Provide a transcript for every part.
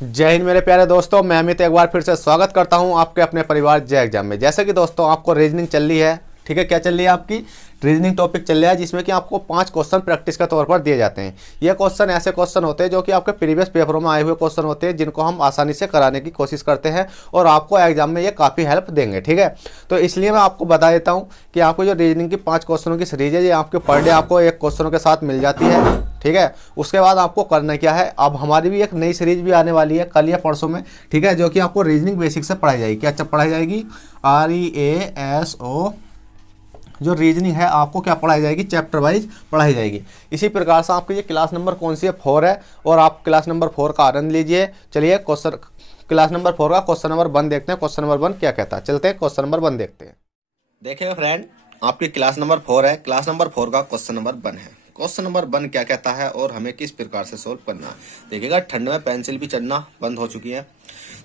जय हिंद मेरे प्यारे दोस्तों, मैं अमित एक बार फिर से स्वागत करता हूं आपके अपने परिवार जय एग्जाम में। जैसे कि दोस्तों आपको रीजनिंग चल रही है, ठीक है। क्या चल रही है? आपकी रीजनिंग टॉपिक चल रहा है, जिसमें कि आपको 5 क्वेश्चन प्रैक्टिस के तौर पर दिए जाते हैं। ये क्वेश्चन ऐसे क्वेश्चन होते हैं जो कि आपके प्रीवियस पेपरों में आए हुए क्वेश्चन होते हैं, जिनको हम आसानी से कराने की कोशिश करते हैं और आपको एग्जाम में ये काफ़ी हेल्प देंगे, ठीक है। तो इसलिए मैं आपको बता देता हूँ कि आपको जो रीजनिंग की 5 क्वेश्चनों की सीरीज है, ये आपके पर डे आपको एक क्वेश्चनों के साथ मिल जाती है, ठीक है। उसके बाद आपको करना क्या है, अब हमारी भी एक नई सीरीज भी आने वाली है कल या परसों में, ठीक है, जो कि आपको रीजनिंग बेसिक से पढ़ाई जाएगी। क्या पढ़ाई जाएगी? REASO जो रीजनिंग है आपको क्या पढ़ाई जाएगी, चैप्टर वाइज पढ़ाई जाएगी। इसी प्रकार से आपकी ये क्लास नंबर कौन सी है, 4 है, और आप क्लास नंबर 4 का आनंद लीजिए। चलिए क्वेश्चन क्लास नंबर 4 का क्वेश्चन नंबर 1 देखते हैं। क्वेश्चन नंबर 1 क्या कहता है, चलते हैं क्वेश्चन नंबर 1 देखते हैं। देखिएगा फ्रेंड, आपकी क्लास नंबर 4 है, क्लास नंबर 4 का क्वेश्चन नंबर 1 है। क्वेश्चन नंबर 1 क्या कहता है और हमें किस प्रकार से सोल्व करना है। देखिएगा, ठंड में पेंसिल भी चलना बंद हो चुकी है।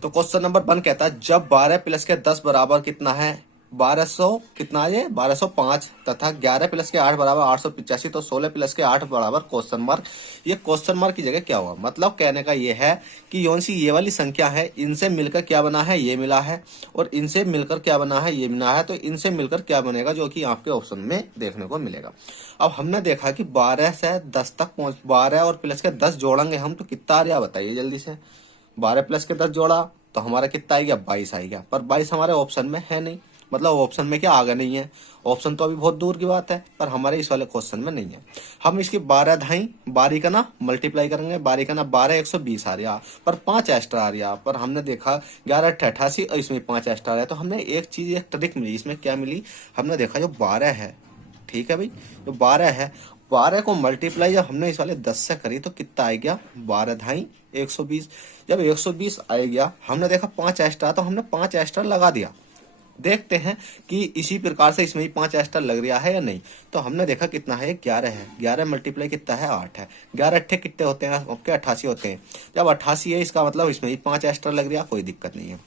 तो क्वेश्चन नंबर 1 कहता है, जब 12 प्लस के 10 बराबर कितना है, 1200 कितना है, 1205 तथा 11 प्लस के 8 बराबर 885, तो 16 प्लस के 8 बराबर क्वेश्चन मार्क। ये क्वेश्चन मार्क की जगह क्या हुआ, मतलब कहने का ये है कि कौन सी ये वाली संख्या है, इनसे मिलकर क्या बना है, ये मिला है, और इनसे मिलकर क्या बना है, ये मिला है, तो इनसे मिलकर क्या बनेगा, जो कि आपके ऑप्शन में देखने को मिलेगा। अब हमने देखा कि 12 से 10 तक पहुंच, 12 और प्लस के 10 जोड़ेंगे हम, तो कितना आ रहा बताइए जल्दी से। 12 प्लस के 10 जोड़ा तो हमारा कितना आएगा, 22 आएगा, पर 22 हमारे ऑप्शन में है नहीं, मतलब ऑप्शन में क्या आगे नहीं है। ऑप्शन तो अभी बहुत दूर की बात है, पर हमारे इस वाले क्वेश्चन में नहीं है। हम इसकी 12 ढाई 12 का ना मल्टीप्लाई करेंगे, 12 का ना 12 120 आ रहा, पर 5 एक्स्ट्रा आ रहा। पर हमने देखा 11 88 और इसमें 5 एक्स्ट्रा आ रहा, तो हमने एक चीज एक ट्रिक मिली। इसमें क्या मिली, हमने देखा जो 12 है, ठीक है भाई, जो 12 है, 12 को मल्टीप्लाई जब हमने इस वाले 10 से करी तो कितना आ गया, 12 ढाई 120। जब 120 आ गया, हमने देखा 5 एक्स्ट्रा, तो हमने 5 एक्स्ट्रा लगा दिया। देखते हैं कि इसी प्रकार से इसमें भी 5 एक्स्ट्रा लग रहा है या नहीं। तो हमने देखा कितना है, 11 है, 11 मल्टीप्लाई कितना है, 8 है, 11 अट्ठे कितने होते हैं आपके, 88 होते हैं। जब 88 है, इसका मतलब इसमें भी 5 एक्स्ट्रा लग रहा, कोई दिक्कत नहीं है।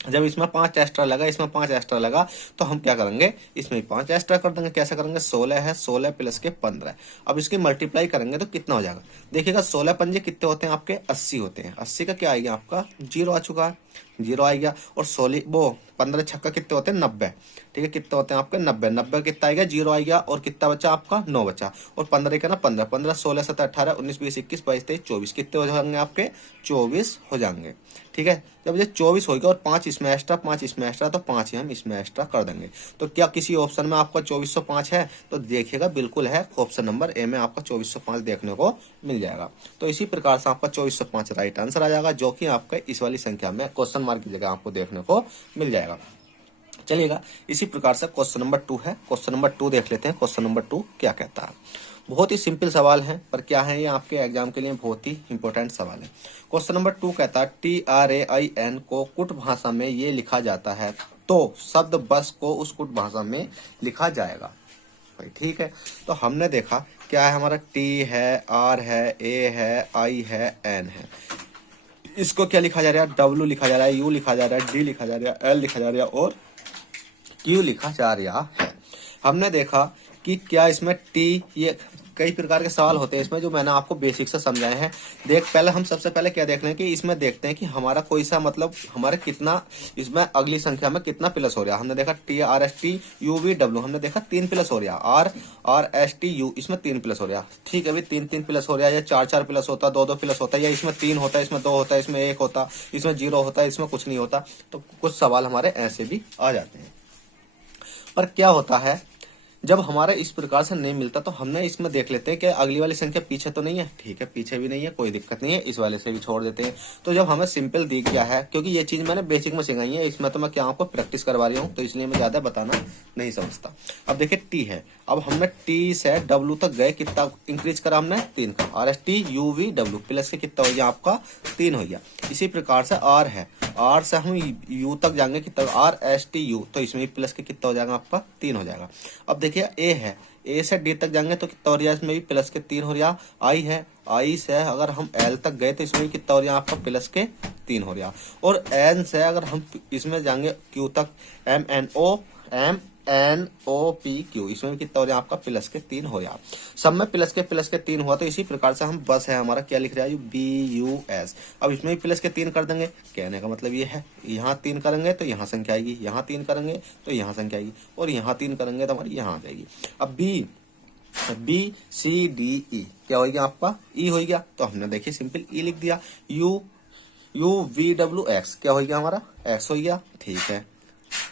जब इसमें 5 एक्स्ट्रा लगा, इसमें 5 एक्स्ट्रा लगा, तो हम क्या करेंगे, इसमें 5 एक्स्ट्रा कर देंगे। कैसे करेंगे, 16 है, 16 प्लस के 15। अब इसकी मल्टीप्लाई करेंगे तो कितना हो जाएगा, देखिएगा 16 पंजे कितने होते हैं आपके, 80 होते हैं। 80 का क्या आएगा आपका, 0 आ चुका है, 0 आ गया। और 16 वो 15 छक्का कितने होते हैं, 90, ठीक है, कितने होते हैं आपके 90, 90 कितना आएगा, 0 आ गया, और कितना बचा आपका, 9 बचा। और 15 का ना 15, 15 16 17 18 19 20 21 22 23 24, कितने हो जाएंगे आपके, 24 हो जाएंगे, ठीक है। जब ये 24 हो गया और 5 इसमें एक्स्ट्रा, 5 इसमें एक्स्ट्रा, तो 5 ही हम इसमें एक्स्ट्रा कर देंगे। तो क्या किसी ऑप्शन में आपका 2405 है, तो देखिएगा बिल्कुल है, ऑप्शन नंबर ए में आपका 2405 देखने को मिल जाएगा। तो इसी प्रकार से आपका 2405 राइट आंसर आ जाएगा, जो कि आपका इस वाली संख्या में क्वेश्चन मार्क की जगह आपको देखने को मिल जाएगा। चलिएगा, इसी प्रकार से क्वेश्चन नंबर 2 है, क्वेश्चन नंबर 2 देख लेते हैं। क्वेश्चन नंबर 2 क्या कहता है, बहुत ही सिंपल सवाल है, पर क्या है, ये आपके एग्जाम के लिए बहुत ही इंपॉर्टेंट सवाल है। क्वेश्चन नंबर 2 कहता है, TRAIN को कुट भाषा में ये लिखा जाता है, तो शब्द बस को उस कुट भाषा में लिखा जाएगा भाई, ठीक है। तो हमने देखा क्या है, हमारा T है, R है, A है, I है, N है। इसको क्या लिखा जा रहा है, W लिखा जा रहा है, U लिखा जा रहा है, D लिखा जा रहा है, L लिखा जा रहा है, और Q लिखा जा रहा है। हमने देखा कि क्या इसमें T, ये कई प्रकार के सवाल होते हैं इसमें, जो मैंने आपको बेसिक से समझाए हैं। पहले हम सबसे पहले क्या देख रहे हैं कि इसमें देखते हैं कि हमारा कोई सा, मतलब हमारे कितना इसमें अगली संख्या में कितना प्लस हो रहा है। हमने देखा TRSTUVW, हमने देखा 3 प्लस हो रहा, RRSTU इसमें 3 प्लस हो रहा, ठीक है भाई, 3 प्लस हो रहा है, या 4 प्लस होता, 2 प्लस होता है, या इसमें 3 होता है, इसमें 2 होता है, इसमें 1 होता, इसमें 0 होता है, इसमें कुछ नहीं होता। तो कुछ सवाल हमारे ऐसे भी आ जाते हैं। पर क्या होता है, जब हमारा इस प्रकार से नहीं मिलता, तो हमने इसमें देख लेते हैं कि अगली वाली संख्या पीछे तो नहीं है, ठीक है, पीछे भी नहीं है, कोई दिक्कत नहीं है, इस वाले से भी छोड़ देते हैं। तो जब हमें सिंपल दिख गया है, क्योंकि ये चीज मैंने बेसिक में सिखाई है, इसमें तो मैं क्या आपको प्रैक्टिस करवा रही हूँ, तो इसलिए मैं ज्यादा बताना नहीं समझता। अब देखिए T है, अब हमने T से W तक गए, कितना इंक्रीज करा हमने, 3 का, RSTUVW प्लस के कितना हो गया आपका, 3 हो गया। इसी प्रकार से R है, R से हम U तक जाएंगे, कितना, RSTU, तो इसमें प्लस के कितना हो जाएगा आपका, 3 हो जाएगा। अब देखिए A है, A से D तक जाएंगे तो कितना हो रहा है, इसमें भी प्लस के 3 हो रहा। I है, I से अगर हम L तक गए तो इसमें भी कितना हो रहा है आपका, प्लस के 3 हो रहा। और N से अगर हम इसमें जाएंगे Q तक, MNO NOPQ, इसमें भी कितना हो जाए आपका प्लस के 3 हो जाए। सब में प्लस के 3 हुआ, तो इसी प्रकार से हम बस है हमारा क्या लिख रहा है BUS। अब इसमें भी प्लस के 3 कर देंगे, कहने का मतलब ये है यहाँ 3 करेंगे तो यहाँ संख्या आएगी, यहाँ 3 करेंगे तो यहाँ संख्या आएगी, और यहाँ 3 करेंगे तो हमारी यहाँ आ जाएगी। अब BCDE क्या हो गया आपका E हो गया, तो हमने देखिए सिंपल E लिख दिया। UVWX क्या हो गया हमारा X हो गया, ठीक है।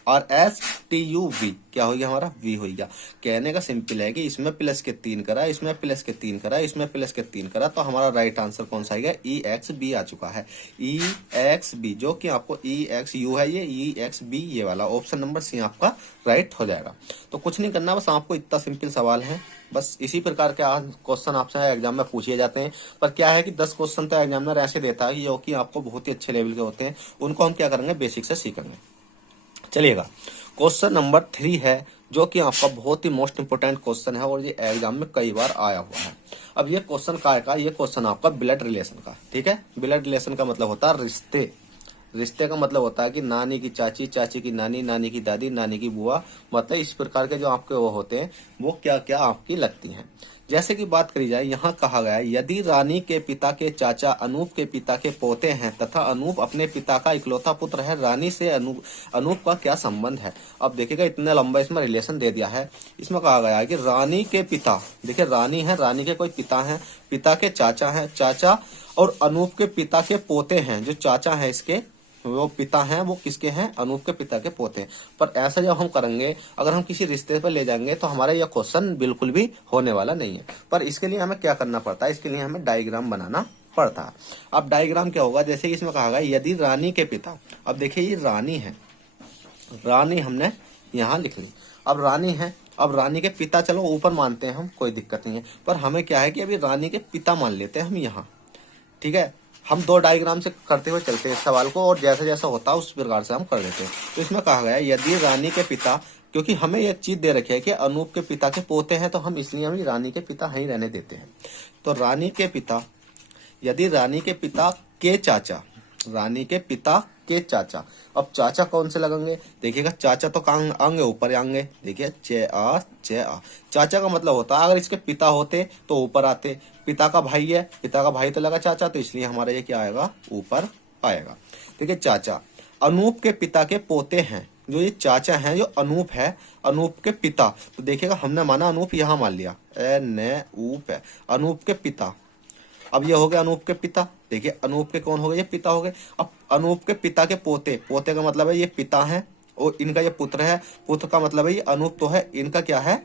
और STUV क्या हो गया हमारा V हो गया। कहने का सिंपल है कि इसमें प्लस के 3 करा, इसमें प्लस के 3 करा, इसमें प्लस के 3 करा, तो हमारा राइट आंसर कौन सा आएगा EXB आ चुका है। EXB जो कि आपको EXU है, ये EXB ये वाला ऑप्शन नंबर C आपका राइट हो जाएगा। तो कुछ नहीं करना, बस आपको इतना सिंपल सवाल है, बस इसी प्रकार के आज क्वेश्चन आपसे एग्जाम में पूछे जाते हैं। पर क्या है कि 10 क्वेश्चन तो एग्जामिनर ऐसे देता है जो कि आपको बहुत ही अच्छे लेवल के होते हैं, उनको हम क्या करेंगे बेसिक से सीखेंगे। चलिएगा, क्वेश्चन नंबर 3 है जो कि आपका बहुत ही मोस्ट इंपोर्टेंट क्वेश्चन है और ये एग्जाम में कई बार आया हुआ है। अब ये क्वेश्चन काय का, ये क्वेश्चन आपका ब्लड रिलेशन का, ठीक है। ब्लड रिलेशन का मतलब होता है रिश्ते, रिश्ते का मतलब होता है कि नानी की चाची, चाची की नानी, नानी की दादी, नानी की बुआ, मतलब इस प्रकार के जो आपके वो होते हैं वो क्या क्या आपकी लगती हैं। जैसे कि बात करी जाए, यहाँ कहा गया है यदि रानी के पिता के चाचा अनूप के पिता के पोते हैं तथा अनूप अपने पिता का इकलौता पुत्र है, रानी से अनूप का क्या संबंध है। अब देखिएगा इतना लंबा इसमें रिलेशन दे दिया है। इसमें कहा गया है कि रानी के पिता, देखिए रानी है, रानी के कोई पिता है, पिता के चाचा है, चाचा और अनूप के पिता के पोते हैं, जो चाचा है इसके वो पिता हैं, वो किसके हैं अनूप के पिता के पोते हैं। पर ऐसा जब हम करेंगे, अगर हम किसी रिश्ते पर ले जाएंगे तो हमारा यह क्वेश्चन बिल्कुल भी होने वाला नहीं है। पर इसके लिए हमें क्या करना पड़ता है, इसके लिए हमें डायग्राम बनाना पड़ता है। अब डायग्राम क्या होगा, जैसे कि इसमें कहा गया यदि रानी के पिता, अब देखिए ये रानी है, रानी हमने यहाँ लिख ली। अब रानी है, अब रानी के पिता चलो ऊपर मानते हैं हम, कोई दिक्कत नहीं है, पर हमें क्या है कि अभी रानी के पिता मान लेते हैं हम यहाँ, ठीक है। हम 2 डायग्राम से करते हुए चलते हैं सवाल को, और जैसा जैसा होता है उस प्रकार से हम कर देते हैं। तो इसमें कहा गया है यदि रानी के पिता, क्योंकि हमें एक चीज दे रखी है कि अनूप के पिता के पोते हैं, तो हम इसलिए हम रानी के पिता ही रहने देते हैं। तो रानी के पिता, यदि रानी के पिता के चाचा, रानी के पिता के चाचा, अब चाचा कौन से लगेंगे, देखिएगा चाचा तो आंगे ऊपर आएंगे, देखिए चे आ, चाचा का मतलब होता है अगर इसके पिता होते तो ऊपर आते, पिता का भाई है, पिता का भाई तो लगा चाचा, तो इसलिए हमारा ये क्या आएगा ऊपर आएगा। देखिए चाचा अनूप के पिता के पोते हैं, जो ये चाचा हैं जो अनूप है, अनूप के पिता, तो देखिएगा हमने माना अनूप यहाँ मान लिया ऊप है, अनूप के पिता। अब ये हो गया अनूप के पिता, देखिए अनूप के कौन हो गए, ये पिता हो गए। अब अनूप के पिता के पोते, पोते का मतलब है ये पिता है और इनका ये पुत्र है, पुत्र का मतलब है ये अनूप तो है, इनका क्या है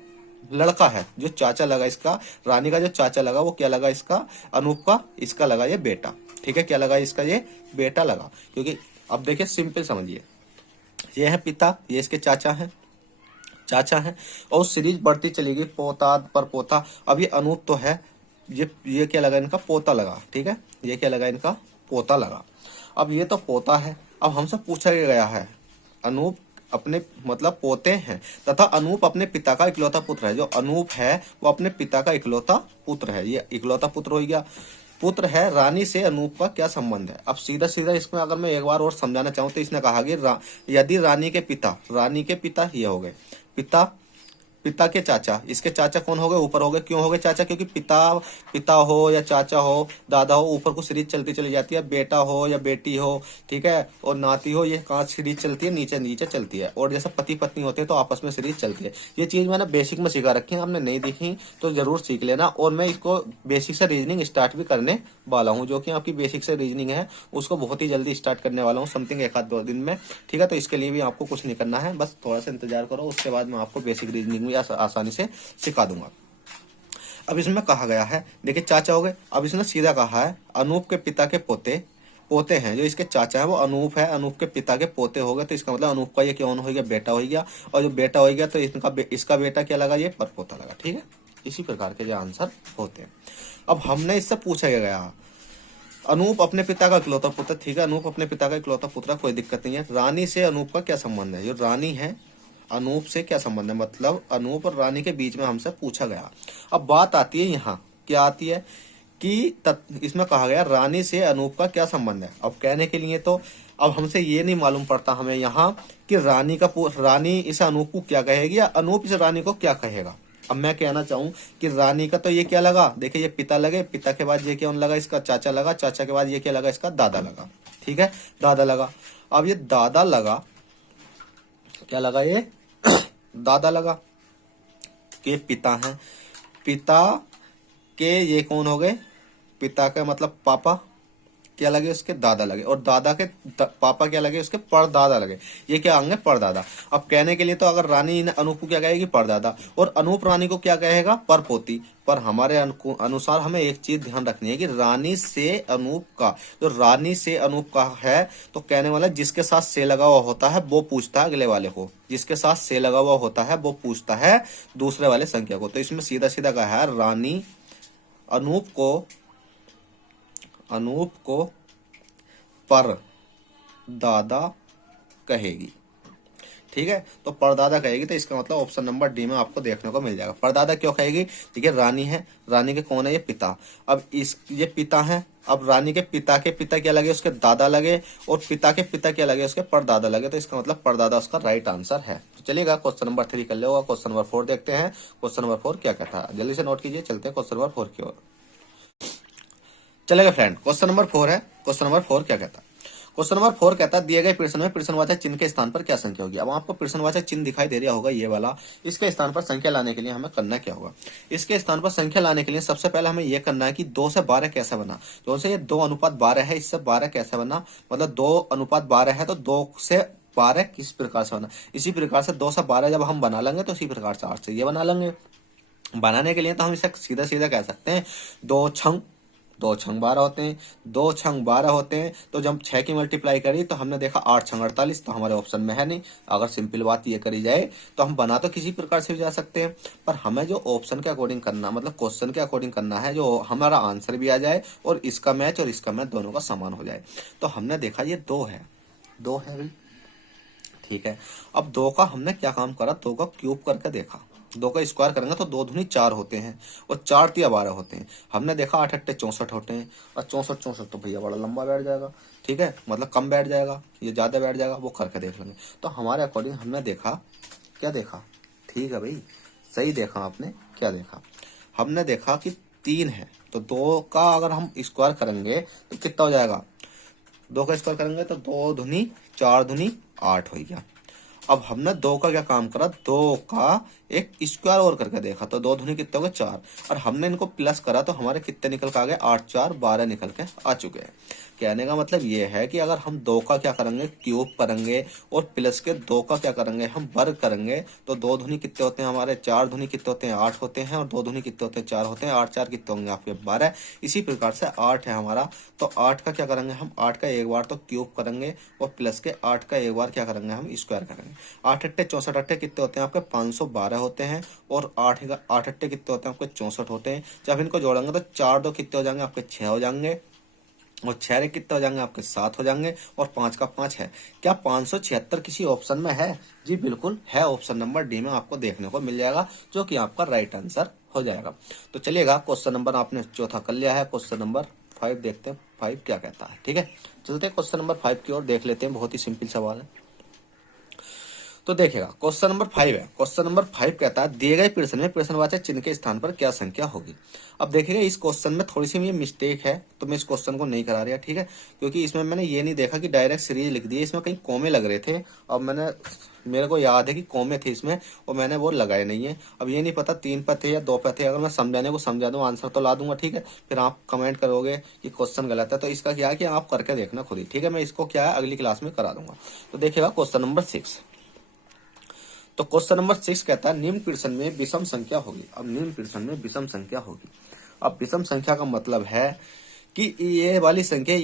लड़का है, जो चाचा लगा इसका, रानी का जो चाचा लगा वो क्या लगा इसका अनूप का, इसका लगा ये बेटा, ठीक है। क्या लगा इसका ये बेटा लगा, क्योंकि अब देखिए सिंपल समझिए, ये है पिता, ये इसके चाचा है, चाचा है, और सीरीज बढ़ती चलेगी पोता पर पोता। अब ये अनूप तो है, ये क्या लगा इनका पोता लगा, ठीक है, ये क्या लगा इनका पोता लगा। अब ये तो पोता है, अब हमसे पूछा गया है अनूप अपने मतलब पोते हैं तथा अनूप अपने पिता का इकलौता पुत्र है, जो अनूप है वो अपने पिता का इकलौता पुत्र है, ये इकलौता पुत्र हो गया, पुत्र है, रानी से अनूप का क्या संबंध है। अब सीधा सीधा इसमें अगर मैं एक बार और समझाना चाहूँ तो इसने कहा कि यदि रानी के पिता ये हो गए, पिता के चाचा, इसके चाचा कौन हो गए ऊपर हो गए, क्यों हो गए चाचा, क्योंकि पिता हो या चाचा हो, दादा हो, ऊपर को सीरीज चलती चली जाती है, बेटा हो या बेटी हो, ठीक है, और नाती हो, ये कहाँ सीरीज चलती है नीचे नीचे चलती है, और जैसे पति पत्नी होते हैं तो आपस में सीरीज चलती है। ये चीज मैंने बेसिक में सिखा रखी है, आपने नहीं देखी तो जरूर सीख लेना। और मैं इसको बेसिक से रीजनिंग स्टार्ट भी करने वाला हूँ, जो कि आपकी बेसिक से रीजनिंग है उसको बहुत ही जल्दी स्टार्ट करने वाला हूँ, समथिंग 1-2 दिन में, ठीक है। तो इसके लिए भी आपको कुछ नहीं करना है, बस थोड़ा सा इंतजार करो, उसके बाद मैं आपको बेसिक रीजनिंग भी आसानी से सिखा दूंगा। अब इसमें कहा गया है, देखिए चाचा हो गए, अब इसने सीधा कहा है अनूप के पिता के पोते हैं, जो इसके चाचा है वो अनूप है, अनूप के पिता के पोते हो गए, तो इसका मतलब अनूप का ये कौन हो गया बेटा हो गया, और जो बेटा हो गया तो इसका बेटा क्या लगा ये परपोता लगा, ठीक है। इसी प्रकार के जो आंसर होते हैं। अब हमने इससे पूछा गया अनूप अपने पिता का इकलौता पुत्र, ठीक है, अनूप अपने पिता का इकलौता पुत्र, कोई दिक्कत नहीं है। रानी से अनूप का क्या संबंध है, जो रानी है अनूप से क्या संबंध है, मतलब अनूप और रानी के बीच में हमसे पूछा गया। अब बात आती है यहाँ क्या आती है इसमें कहा गया रानी से अनूप का क्या संबंध है। अब कहने के लिए तो अब हमसे ये नहीं मालूम पड़ता हमें यहाँ कि रानी इस अनूप को क्या कहेगी या अनूप इस रानी को क्या कहेगा। अब मैं कहना चाहूँ कि रानी का तो ये क्या लगा, देखिए ये पिता लगे, पिता के बाद ये क्या लगा, इसका चाचा लगा, चाचा के बाद ये क्या लगा, इसका दादा लगा। ठीक है, दादा लगा। अब ये दादा लगा, क्या लगा, ये दादा लगा के पिता हैं, पिता के ये कौन हो गए, पिता का मतलब पापा क्या लगे, उसके दादा लगे, और दादा के पापा क्या लगे, उसके परदादा लगे। ये क्या होंगे, परदादा। अब कहने के लिए तो अगर रानी अनूप को क्या कहेगी, परदादा, और अनूप रानी को क्या कहेगा, परपोती। पर हमारे अनुसार हमें एक चीज ध्यान रखनी है कि रानी से अनूप का, जो रानी से अनूप का है, तो कहने वाला जिसके साथ से लगा हुआ होता है वो पूछता है अगले वाले को, जिसके साथ से लगा हुआ होता है वो पूछता है दूसरे वाले संख्या को। तो इसमें सीधा सीधा कहा है रानी अनूप को परदादा कहेगी। ठीक है, तो परदादा कहेगी, तो इसका मतलब ऑप्शन नंबर डी में आपको देखने को मिल जाएगा। परदादा क्यों कहेगी, ठीक है, रानी है, रानी के कौन है, ये पिता। अब ये पिता है, अब रानी के पिता क्या लगे, उसके दादा लगे, और पिता के पिता क्या लगे, उसके परदादा लगे, तो इसका मतलब परदादा उसका राइट आंसर है। तो चलिएगा क्वेश्चन नंबर 3 कर लेगा। क्वेश्चन नंबर 4 देखते हैं। क्वेश्चन नंबर 4 क्या कहता है, जल्दी से नोट कीजिए, चलते हैं क्वेश्चन नंबर 4 की ओर। चलेगा फ्रेंड, क्वेश्चन नंबर 4 है। क्वेश्चन नंबर 4 क्या कहता है, क्वेश्चन नंबर 4 कहता है दिए गए प्रश्न में प्रश्नवाचक चिन्ह के स्थान पर क्या संख्या होगी। अब आपको प्रश्नवाचक चिन्ह दिखाई दे रहा होगा ये वाला, इसके स्थान पर संख्या लाने के लिए हमें करना क्या होगा। इसके स्थान पर संख्या लाने के लिए सबसे पहले हमें यह करना है कि 2 से 12 कैसे बना। जो से ये 2:12 है, इससे 12 कैसे बना, मतलब 2:12 है तो 2 से 12 किस प्रकार से बना। इसी प्रकार से 2 से 12 जब हम बना लेंगे तो इसी प्रकार से 8 से ये बना लेंगे। बनाने के लिए तो हम इसे सीधा सीधा कह सकते हैं 2 छंग 12 होते हैं, 2 छंग 12 होते हैं। तो जब 6 की मल्टीप्लाई करी तो हमने देखा 8 छंग 48, तो हमारे ऑप्शन में है नहीं। अगर सिंपल बात ये करी जाए तो हम बना तो किसी प्रकार से भी जा सकते हैं, पर हमें जो ऑप्शन के अकॉर्डिंग करना, मतलब क्वेश्चन के अकॉर्डिंग करना है, जो हमारा आंसर भी आ जाए और इसका मैच और इसका मैच दोनों का समान हो जाए। तो हमने देखा ये 2 है भाई, ठीक है। अब 2 का हमने क्या काम करा, 2 का क्यूब करके देखा, 2 का स्क्वायर करेंगे तो 2 दूनी 4 होते हैं, और 4 तिया 12 होते हैं। हमने देखा 8 8 64 होते हैं, और 64 तो भैया बड़ा लंबा बैठ जाएगा, ठीक है, मतलब कम बैठ जाएगा, ये ज्यादा बैठ जाएगा, वो करके देख लेंगे। तो हमारे अकॉर्डिंग हमने देखा, क्या देखा, ठीक है भाई, सही देखा आपने, क्या देखा, हमने देखा कि 3 है, तो 2 का अगर हम स्क्वायर करेंगे तो कितना हो जाएगा, 2 का स्क्वायर करेंगे तो 2 दूनी 4 दूनी 8 हो गया। अब हमने 2 का क्या काम करा, 2 का एक स्क्वायर और करके देखा, तो 2 दूनी कितने हो गए 4, और हमने इनको प्लस करा तो हमारे कितने निकल के आ गए, 8 4 12 निकल के आ चुके हैं। कहने का मतलब ये है कि अगर हम 2 का क्या करेंगे, क्यूब करेंगे, और प्लस के 2 का क्या करेंगे, हम वर्ग करेंगे, तो 2 दूनी कितने होते हैं हमारे, 4 दूनी कितने होते हैं 8 होते हैं, और 2 दूनी कितने होते हैं 4 होते हैं, 8 4 कितने होंगे आपके 12। इसी प्रकार से 8 है हमारा, तो 8 का क्या करेंगे हम, 8 का एक बार तो क्यूब करेंगे, और प्लस के 8 का एक बार क्या करेंगे हम, स्क्वायर करेंगे। 8 8 64 8 कितने होते हैं आपके 512 होते हैं, और 8 8 कितने होते हैं आपके 64 होते हैं। जब इनको जोड़ेंगे तो 4 2 कितने हो जाएंगे आपके 6 हो जाएंगे, और 6 कितने हो जाएंगे आपके 7 हो जाएंगे, और 5 का 5 है। क्या 576 किसी ऑप्शन में है, जी बिल्कुल है, ऑप्शन नंबर डी में आपको देखने को मिल जाएगा, जो कि आपका राइट आंसर हो जाएगा। तो चलिएगा क्वेश्चन नंबर आपने चौथा कर लिया है। क्वेश्चन नंबर 5 देखते हैं, 5 क्या कहता है, ठीक है। चलते हैं क्वेश्चन नंबर 5 की ओर, देख लेते हैं, बहुत ही सिंपल सवाल है। तो देखिएगा क्वेश्चन नंबर 5 है। क्वेश्चन नंबर 5 कहता है दिए गए प्रश्न में प्रश्नवाचक चिन्ह के स्थान पर क्या संख्या होगी। अब देखिएगा इस क्वेश्चन में थोड़ी सी ये मिस्टेक है, तो मैं इस क्वेश्चन को नहीं करा रहा, ठीक है, क्योंकि इसमें मैंने ये नहीं देखा कि डायरेक्ट सीरीज लिख दी है, इसमें कहीं कॉमे लग रहे थे। अब मेरे को याद है कि कॉमे थे इसमें, और मैंने वो लगाए नहीं है। अब ये नहीं पता 3 पे थे या 2 पे थे, अगर मैं समझाने को समझा दूं आंसर तो ला दूंगा, ठीक है, फिर आप कमेंट करोगे कि क्वेश्चन गलत है। तो इसका क्या है कि आप करके देखना खुद ही, ठीक है, मैं इसको क्या है अगली क्लास में करा दूंगा। तो देखिएगा क्वेश्चन नंबर 6। तो क्वेश्चन नंबर 6 कहता है निम्न प्रश्न में विषम संख्या होगी। अब निम्न प्रश्न में विषम संख्या होगी। अब विषम संख्या का मतलब है कि ये वाली संख्या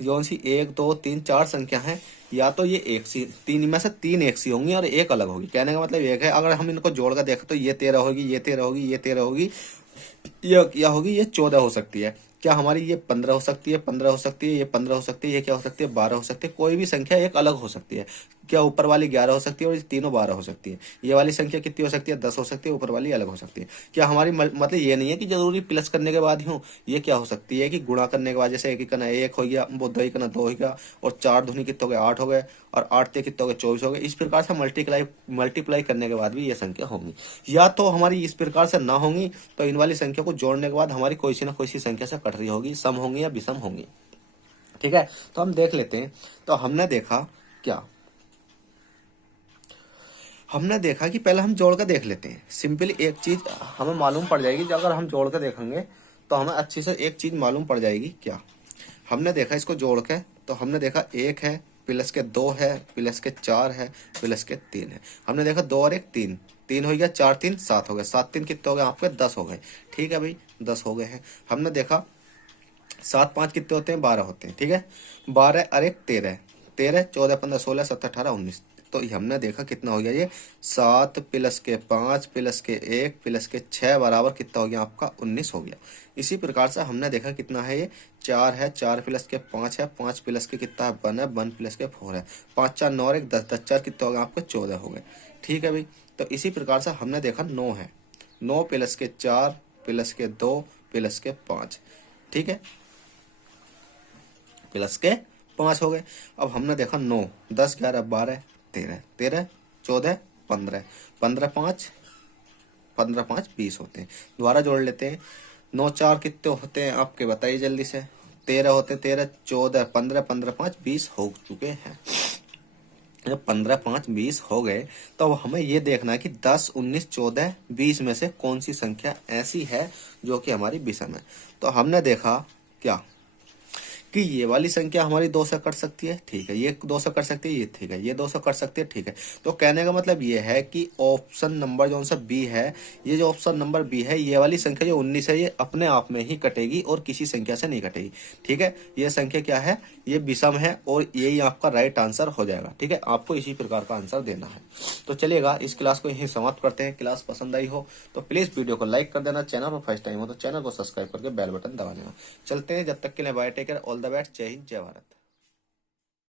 जो सी 1 2 3 4 संख्या है, या तो ये एक सी, 3 में से 3 एक सी होंगी और एक अलग होगी। कहने का मतलब एक है, अगर हम इनको जोड़ कर देखें तो ये 13 होगी, ये 13 होगी, ये 13 होगी, ये क्या होगी, ये 14 हो सकती है। क्या हमारी ये 15 हो सकती है, 15 हो सकती है, ये 15 हो सकती है, ये क्या हो सकती है, 12 हो सकती है। कोई भी संख्या एक अलग हो सकती है। क्या ऊपर वाली 11 हो सकती है और ये तीनों 12 हो सकती है। ये वाली संख्या कितनी हो सकती है, 10 हो सकती है, ऊपर वाली अलग हो सकती है। क्या हमारी मतलब ये नहीं है कि जरूरी प्लस करने के बाद ही हो। ये क्या हो सकती है कि गुणा करने के बाद, जैसे एक इकना एक हो गया, वो 2 इकना 2 हो गया, और 4 दूनी कितने हो गए, 8 हो गए, और 8 ते कितने हो गए, 24 हो गए। इस प्रकार से मल्टीप्लाई करने के बाद भी ये संख्या होंगी। या तो हमारी इस प्रकार से ना होंगी, तो इन वाली संख्या को जोड़ने के बाद हमारी कोई सी ना कोई सी संख्या से कट रही होगी, सम होंगी या विषम होंगी। ठीक है, तो हम देख लेते हैं। तो हमने देखा क्या, हमने देखा कि पहले हम जोड़ कर देख लेते हैं। सिंपली एक चीज हमें मालूम पड़ जाएगी, अगर हम जोड़ कर देखेंगे तो हमें अच्छी से एक चीज मालूम पड़ जाएगी। क्या हमने देखा इसको जोड़ के, तो हमने देखा 1 है, प्लस के 2 है, प्लस के 4 है, प्लस के 3 है। हमने देखा 2 और 1 3, 3 हो गया, 4 3 7 हो गए, 7 3 कितने हो गए आपके, 10 हो गए। ठीक है भाई, 10 हो गए हैं। हमने देखा 7 5 कितने होते हैं, 12 होते हैं। ठीक है, 12 और 1 13, 13 14 15 16 17 18 19। तो ये हमने देखा कितना हो गया, ये 7 प्लस के 5 प्लस के 1 प्लस के 6 बराबर कितना हो गया आपका, 19 हो गया। इसी प्रकार से हमने देखा कितना है, ये 4 है, 4 प्लस के 5 है, 5 प्लस के कितना है, 1 है, 1 प्लस के 4 है, 5 4 9 और 1 10, 10 4 कितना हो गया आपके, 14 हो गए। ठीक है भाई, तो इसी प्रकार से हमने देखा 9 है, 9 प्लस के 4 प्लस के 2 प्लस के 5, ठीक है, प्लस के 5 हो गए। अब हमने देखा 9 10 11 12 13, 13 14 15, 15 5 15 5 20 होते हैं। दोबारा जोड़ लेते हैं। 9 4 कितने होते हैं आपके, बताइए जल्दी से। 13 होते हैं, 13 14 15 15 5 20 हो चुके हैं। जब 15 5 20 हो गए, तो अब हमें ये देखना है कि 10 19 14 20 में से कौन सी संख्या ऐसी है जो कि हमारी विषम है। तो हमने देखा क्या कि ये वाली संख्या हमारी 2 से कट सकती है, ठीक है, ये 2 से कट सकती है, ये ठीक है, ये 2 से कट सकती है, ठीक है। तो कहने का मतलब ये है कि ऑप्शन नंबर जो सा बी है, ये जो ऑप्शन नंबर बी है, ये वाली संख्या जो 19 है, ये अपने आप में ही कटेगी और किसी संख्या से नहीं कटेगी। ठीक है, ये संख्या क्या है, ये विषम है और यही आपका राइट आंसर हो जाएगा। ठीक है, आपको इसी प्रकार का आंसर देना है। तो चलिएगा, इस क्लास को यहीं समाप्त करते हैं। क्लास पसंद आई हो तो प्लीज वीडियो को लाइक कर देना, चैनल पर फर्स्ट टाइम हो तो चैनल को सब्सक्राइब करके बेल बटन दबा देना। चलते हैं, जब तक के लिए bye, take care, all the best, जय हिंद जय भारत।